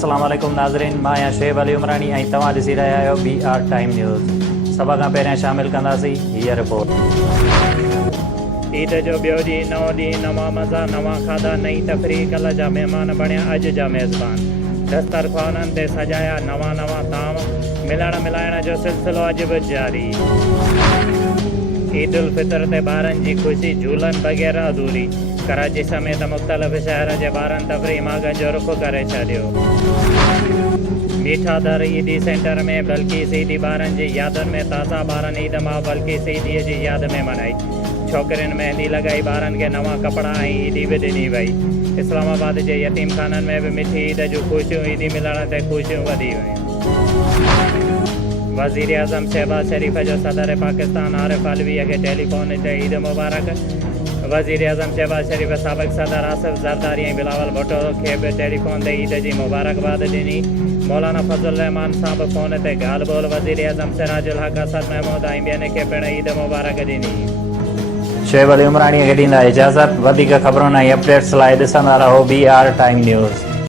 अस्सलाम वालेकुम नाज़रीन, मां आहियां शुएब अली उमरानी ऐं तव्हां ॾिसी रहिया आहियो BR टाइम न्यूज़। सभ खां पहिरियां शामिल कंदासीं हीअ रिपोर्ट। ईद जो ॿियो ॾींहुं, नओं ॾींहुं, नवां मज़ा, नवां खाधा, नई तफ़रीह। कल्ह जा महिमान बणिया अॼु जा मेज़बान। दस्तरख़्वाननि ते सजाया नवां ताम। मिलण मिलाइण जो सिलसिलो अॼु बि जारी। ईद उल फितर ते ॿारनि जी ख़ुशी, झूलनि बग़ैर अधूरी। कराची समेत मुख़्तलिफ़ शहर जे ॿारनि तफ़रीह मार्गनि जो रुख़ करे छॾियो। मीठा दर ईदी सेंटर में बल्किस ईदी ॿारनि जी यादनि में ताज़ा। ॿारनि ईद मां बल्किस ईदीअ जी यादि में मनाई। छोकिरियुनि मेहंदी लॻाई, ॿारनि खे नवां कपिड़ा ऐं ईदी बि ॾिनी वई। इस्लामाबाद जे यतीम खाननि में बि मिठी ईद जूं ख़ुशियूं, ईदी मिलण ते ख़ुशियूं वधी वयूं। वज़ीर आज़म शहबाज शरीफ़ जो सदर पाकिस्तान आरिफ अलवीअ खे टेलीफोन ते ईद मुबारक। वज़ीर आज़म शहबाज शरीफ़ साबिक़ सदर आसिफ ज़रदारी ऐं बिलावल भुट्टो खे बि टेलीफोन ते ईद जी मुबारकबाद ॾिनी। मौलाना फज़ल रहमान सां बि फ़ोन ते ॻाल्हि ॿोल। वज़ीर आज़म सिराजुल हक़ असद महमूद ऐं ॿियनि खे पिणु ईद मुबारक ॾिनी। शुएब अली उमरानीअ खे ॾींदा इजाज़त। वधीक ख़बरुनि ऐं अपडेट्स लाइ ॾिसंदा रहो BR टाइम न्यूज़।